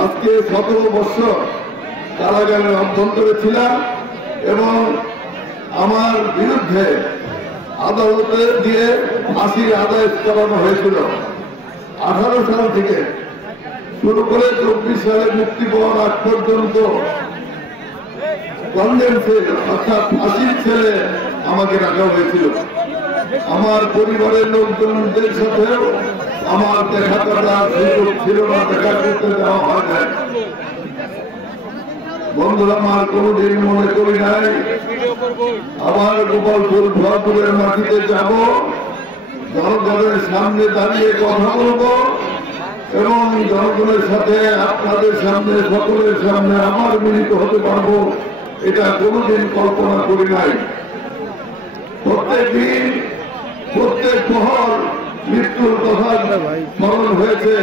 আজকে 17 বছর কারাগারের অভ্যন্তরে ছিলাম এবং আমার বিরুদ্ধে আদালতে দিয়ে ফাঁসির আদেশ করানো হয়েছিল। 18 সাল থেকে শুরু করে 24 সালে মুক্তি পাওয়ার আগ পর্যন্ত কন্ডেন্সে অর্থাৎ ফাঁসির ছেলে আমাকে রাখা হয়েছিল। আমার পরিবারের লোকজনদের সাথেও আমার দেখা করার সুযোগ ছিল না, দেখা করতে দেওয়া হয় না। বন্ধুরা, আমার কোনদিন মনে করি নাই আবার গোপালপুর ভরপুরের মাটিতে যাব, জনগণের সামনে দাঁড়িয়ে কথা বলবো এবং জনগণের সাথে আপনাদের সামনে সকলের সামনে আমার মিলিত হতে পারবো, এটা কোনদিন কল্পনা করি নাই। প্রত্যেক দিন প্রত্যেক প্রহর মৃত্যুর কথা স্মরণ হয়েছে।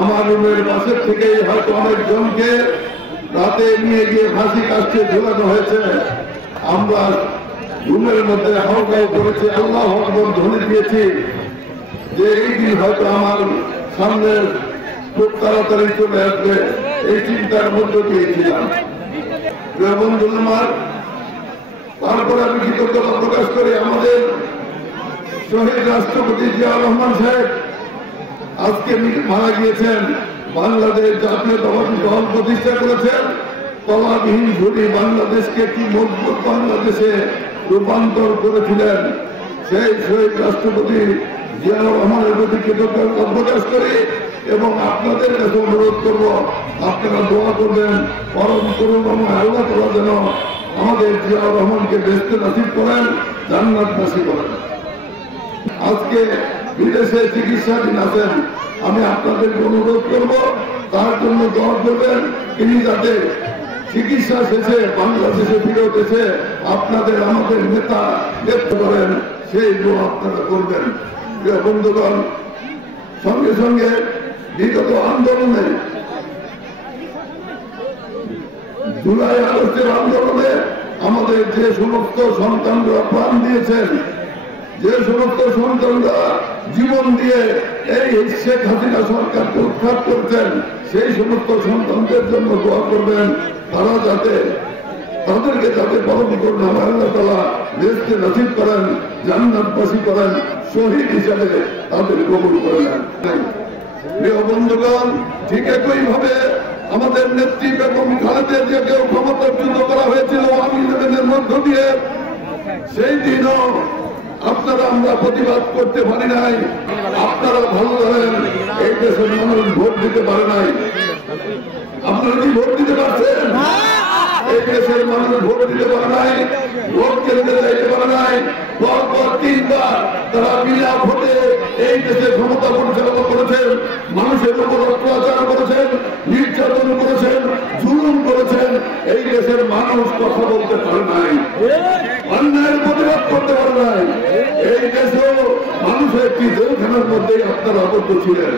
আমার রুমের পাশের থেকেই হয়তো অনেকজনকে রাতে নিয়ে গিয়ে ফাঁসি কাটতে ঝোলানো হয়েছে। আমরা রুমের মধ্যে হাওকাও করেছি, আল্লাহ আকবার ধ্বনি দিয়েছি যে এই দিন হয়তো আমার সামনে খুব তাড়াতাড়ি চলে আসবে, এই চিন্তার মধ্যে দিয়েছিলাম। বন্ধু আমার, তারপরে আমি কৃতজ্ঞতা প্রকাশ করি আমাদের শহীদ রাষ্ট্রপতি জিয়াউর রহমান সাহেব আজকে মারা গিয়েছেন। বাংলাদেশ জাতীয়তাবাদী দল প্রতিষ্ঠা করেছেন, তলাবিহীন ঝুড়ি বাংলাদেশকে কি মজবুত বাংলাদেশে রূপান্তর করেছিলেন। সেই শহীদ রাষ্ট্রপতি জিয়াউর রহমানের প্রতি কৃতজ্ঞতা প্রকাশ করি এবং আপনাদের কাছে অনুরোধ করব, আপনারা দোয়া করবেন, পরম করুন এবং আল্লাহ তাআলা যেন আমাদের জিয়াউর রহমানকে বেহেশত নসিব করেন, জান্নাত নসিব করেন। আজকে বিদেশে চিকিৎসাধীন আছেন, আমি আপনাদেরকে অনুরোধ করব তার জন্য দোয়া করবেন, তিনি যাতে চিকিৎসা শেষে বাংলাদেশে ফিরত এসে আপনাদের আমাদের নেতা নেতৃত্ব করেন, সেই দোয়া আপনারা করবেন। প্রিয় বন্ধুগণ, সঙ্গে সঙ্গে বিগত আন্দোলনে জুলাই আগস্টের আন্দোলনে আমাদের যে সমস্ত সন্তানরা প্রাণ দিয়েছেন, যে সমস্ত সন্তানরা জীবন দিয়ে এই শেখ হাসিনা সরকারকে উৎখাত করছেন, সেই সমস্ত সন্তানদের জন্য দোয়া করবেন, তারা যাতে তাদেরকে যাতে পরম করুন আল্লাহ তাআলা বেহেশতে নসিব করেন, জান্নাতবাসী করেন, শহীদ হিসাবে তাদের কবুল করেন। প্রিয় বন্ধুগণ, ঠিক একই ভাবে আমাদের নেত্রী বেগম খালেদা জিয়াকেও ক্ষমতাচ্যুত করা হয়েছিল আওয়ামী লীগের মধ্য দিয়ে। সেই দিনও আপনারা আমরা প্রতিবাদ করতে পারি নাই। আপনারা ভালো জানেন এই দেশের মানুষ ভোট দিতে পারে নাই। আপনারা কি ভোট দিতে পারছেন? এই দেশের মানুষ ভোট দিতে পারে নাই, ভোট কেন্দ্রে যাইতে পারে নাই। পরপর 3 বার তারা বিনা ভোটে এই দেশে ক্ষমতা পরিচালনা করেছেন, মানুষের উপর অত্যাচার করেছেন, নির্যাতন করেছেন, জুলুম করেছেন। এই দেশের মানুষ কথা বলতে পারে নাই, অন্যায়ের প্রতিবাদ করতে পারে নাই। এই দেশেও মানুষের একটি জেলখানার মধ্যেই আপনারা আবদ্ধ ছিলেন।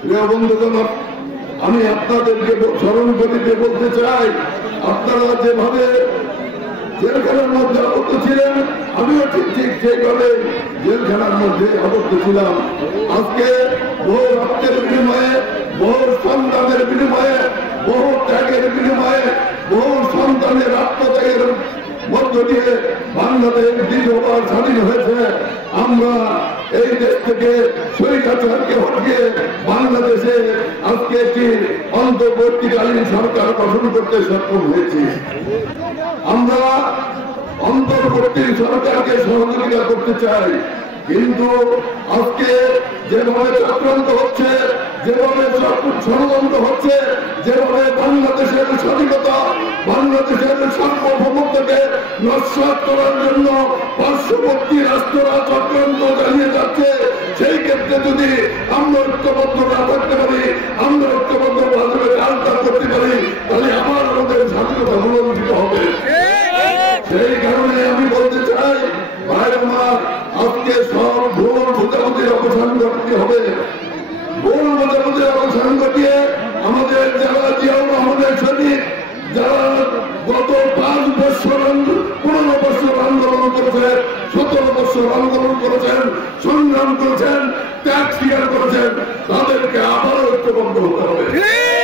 প্রিয় বন্ধুগণ, আমি আপনাদেরকে স্মরণ করিতে বলতে চাই, আপনারা যেভাবে জেলখানার মধ্যে আবদ্ধ ছিলেন, আমিও ঠিক ঠিক সেইভাবে জেলখানার মধ্যে আবদ্ধ ছিলাম। আজকে বহু রক্তের বিনিময়ে, বহু সন্তানের বিনিময়ে, বহু ত্যাগের বিনিময়ে, বহু সন্তানের আত্মত্যাগের মধ্য দিয়ে বাংলাদেশ দ্বিতীয়বার স্বাধীন হয়েছে। আমরা এই দেশ থেকে স্বৈরাচারকে হটিয়ে বাংলাদেশে আজকে একটি অন্তর্বর্তীকালীন সরকার গঠন করতে সক্ষম হয়েছি। আমরা অন্তর্বর্তী সরকারকে সহযোগিতা করতে চাই, কিন্তু আজকে যেভাবে চক্রান্ত হচ্ছে, যেভাবে ষড়যন্ত্র হচ্ছে, যেভাবে বাংলাদেশের স্বাধীনতা, বাংলাদেশের সার্বভৌমত্বকে নস্যাৎ করার জন্য পার্শ্ববর্তী রাষ্ট্ররা চক্রান্ত চালিয়ে যাচ্ছে, সেই ক্ষেত্রে যদি আমরা ঐক্যবদ্ধ না থাকতে পারি, আমরা ঐক্যবদ্ধ ভাবে কাজটা করতে পারি, তাহলে আবার আমাদের স্বাধীনতা উল্লঙ্ঘিত হবে। সেই কারণে আমি বলতে চাই, ভাই আমার, আজকে সব ভুল বোঝাবুঝির অবসান ঘটতে হবে। ভুল বোঝাবুঝির অবসান ঘটিয়ে আমাদের যারা জিয়াউর রহমানের সৈনিক, যারা গত 5 বছর 15 বছর আন্দোলন করেছেন, 17 বছর আন্দোলন করেছেন, সংগ্রাম করেছেন, ত্যাগ স্বীকার করেছেন, তাদেরকে আবারও ঐক্যবদ্ধ হতে হবে।